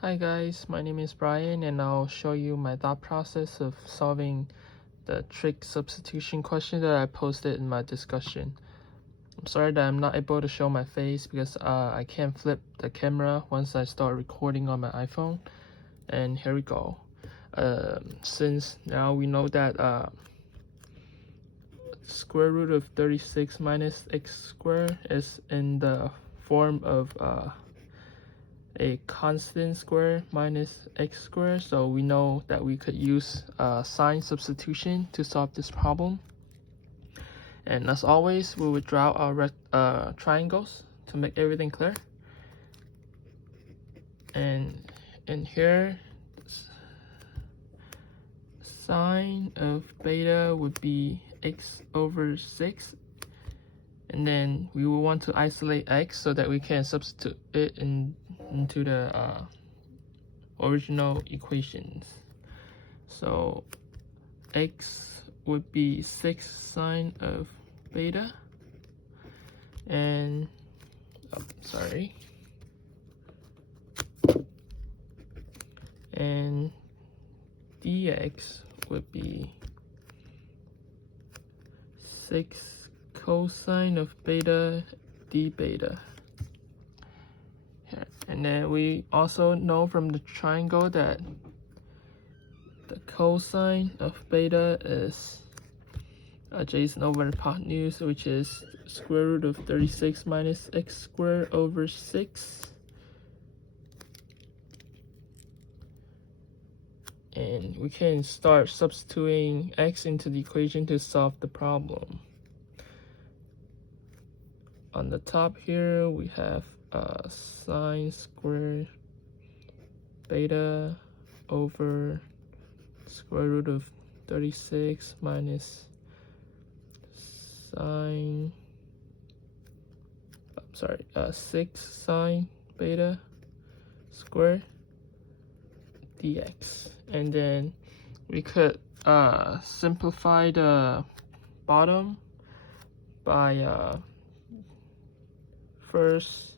Hi guys, my name is Brian and I'll show you my thought process of solving the trig substitution question that I posted in my discussion. I'm sorry that I'm not able to show my face because I can't flip the camera once I start recording on my iPhone. And here we go. Since now we know that square root of 36 minus x squared is in the form of a constant square minus x squared, so we know that we could use sign substitution to solve this problem. And as always, we would draw our triangles to make everything clear. And in here, sine of beta would be x over 6, and then we will want to isolate x so that we can substitute it into the original equations. So x would be 6 sine of beta, and and dx would be 6 cosine of beta d beta. And then we also know from the triangle that the cosine of beta is adjacent over hypotenuse, which is square root of 36 minus x squared over 6. And we can start substituting x into the equation to solve the problem. On the top here, we have sine squared beta over square root of 36 minus sine, 6 sine beta squared dx. And then we could simplify the bottom by first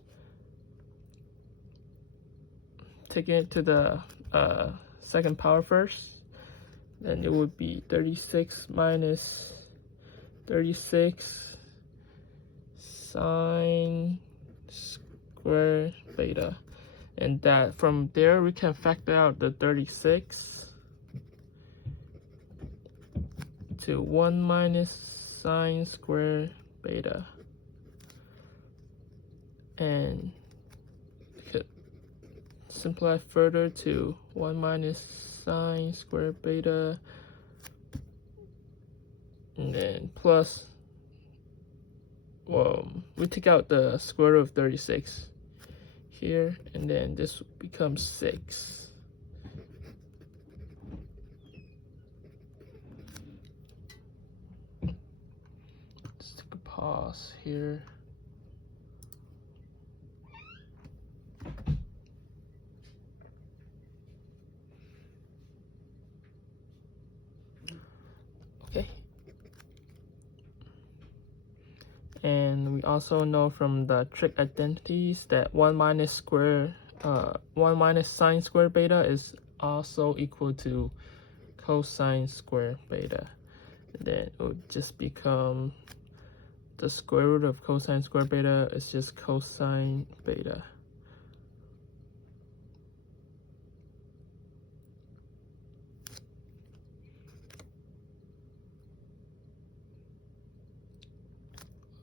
taking it to the second power first. Then it would be 36 minus 36 sine square beta. And that from there we can factor out the 36 to 1 minus sine square beta. And we could simplify further to 1 minus sine square beta, and then plus, we take out the square root of 36 here, and then this becomes 6. Let's take a pause here. Okay. And we also know from the trig identities that 1 minus sine square beta is also equal to cosine square beta. And then it would just become the square root of cosine square beta is just cosine beta.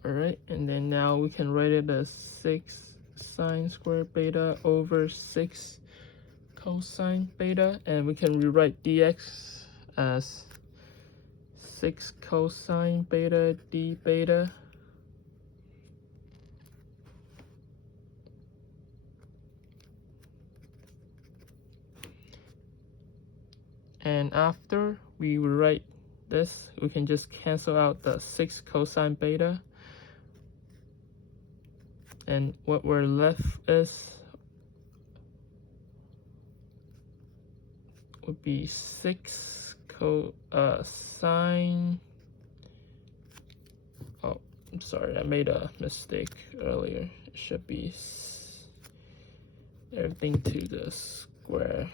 Alright, and then now we can write it as 6 sine square beta over 6 cosine beta, and we can rewrite dx as 6 cosine beta d beta. And after we rewrite this, we can just cancel out the 6 cosine beta. And what we're left would be 6 sine. Oh, I'm sorry, I made a mistake earlier. It should be everything to the square.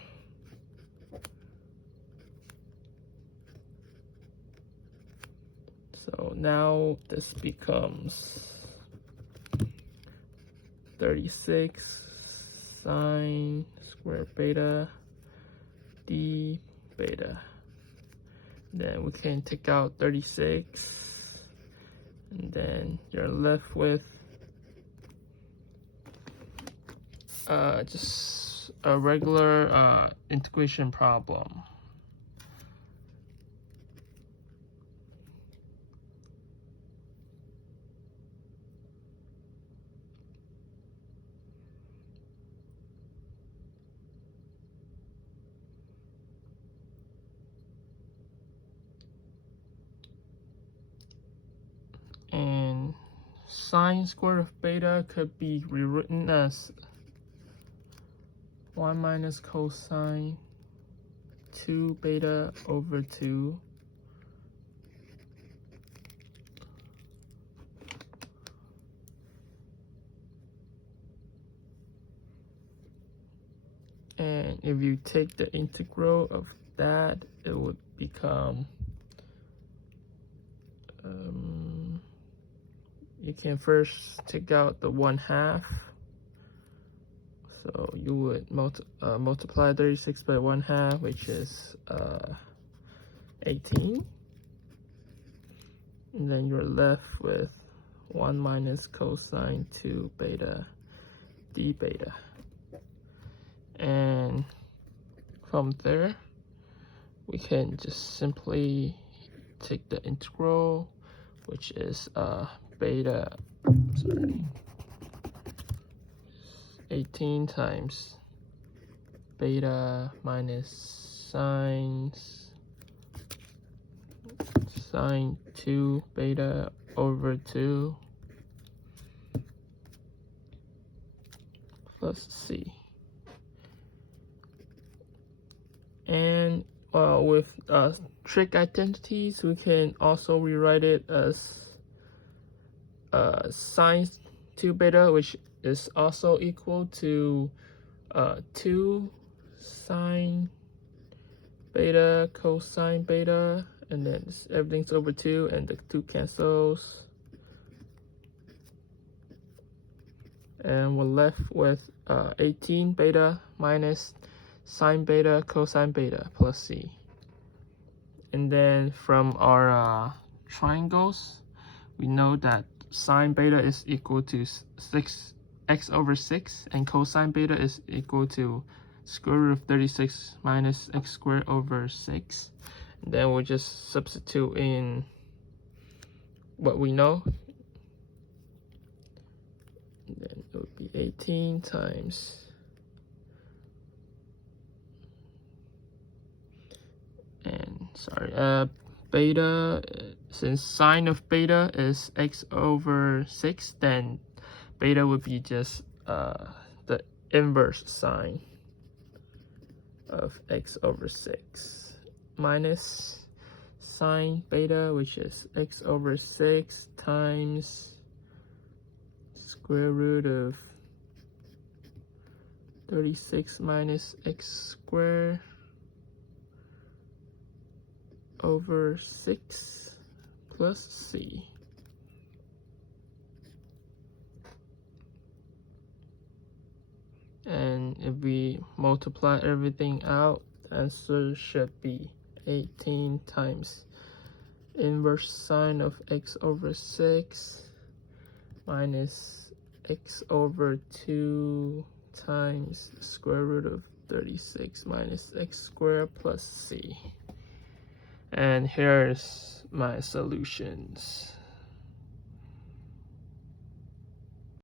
So now this becomes 36 sine square beta d beta. Then we can take out 36, and then you're left with just a regular integration problem. And sine squared of beta could be rewritten as 1 minus cosine 2 beta over 2 and if you take the integral of that, it would become you can first take out the 1/2. So you would multiply 36 by 1/2, which is 18. And then you're left with 1 minus cosine 2 beta d beta. And from there, we can just simply take the integral, which is beta, 18 times beta minus sine 2 beta over 2 plus c. And with trig identities, we can also rewrite it as sine 2 beta, which is also equal to 2 sine beta cosine beta, and then everything's over 2 and the 2 cancels, and we're left with 18 beta minus sine beta cosine beta plus c. And then from our triangles, we know that sine beta is equal to 6x over 6, and cosine beta is equal to square root of 36 minus x squared over 6. And then we'll just substitute in what we know. And then it would be 18 times beta, since sine of beta is x over 6, then beta would be just the inverse sine of x over 6 minus sine beta, which is x over 6 times square root of 36 minus x squared over 6 plus c. And if we multiply everything out, the answer should be 18 times inverse sine of x over 6 minus x over 2 times square root of 36 minus x squared plus c. And here's my solutions.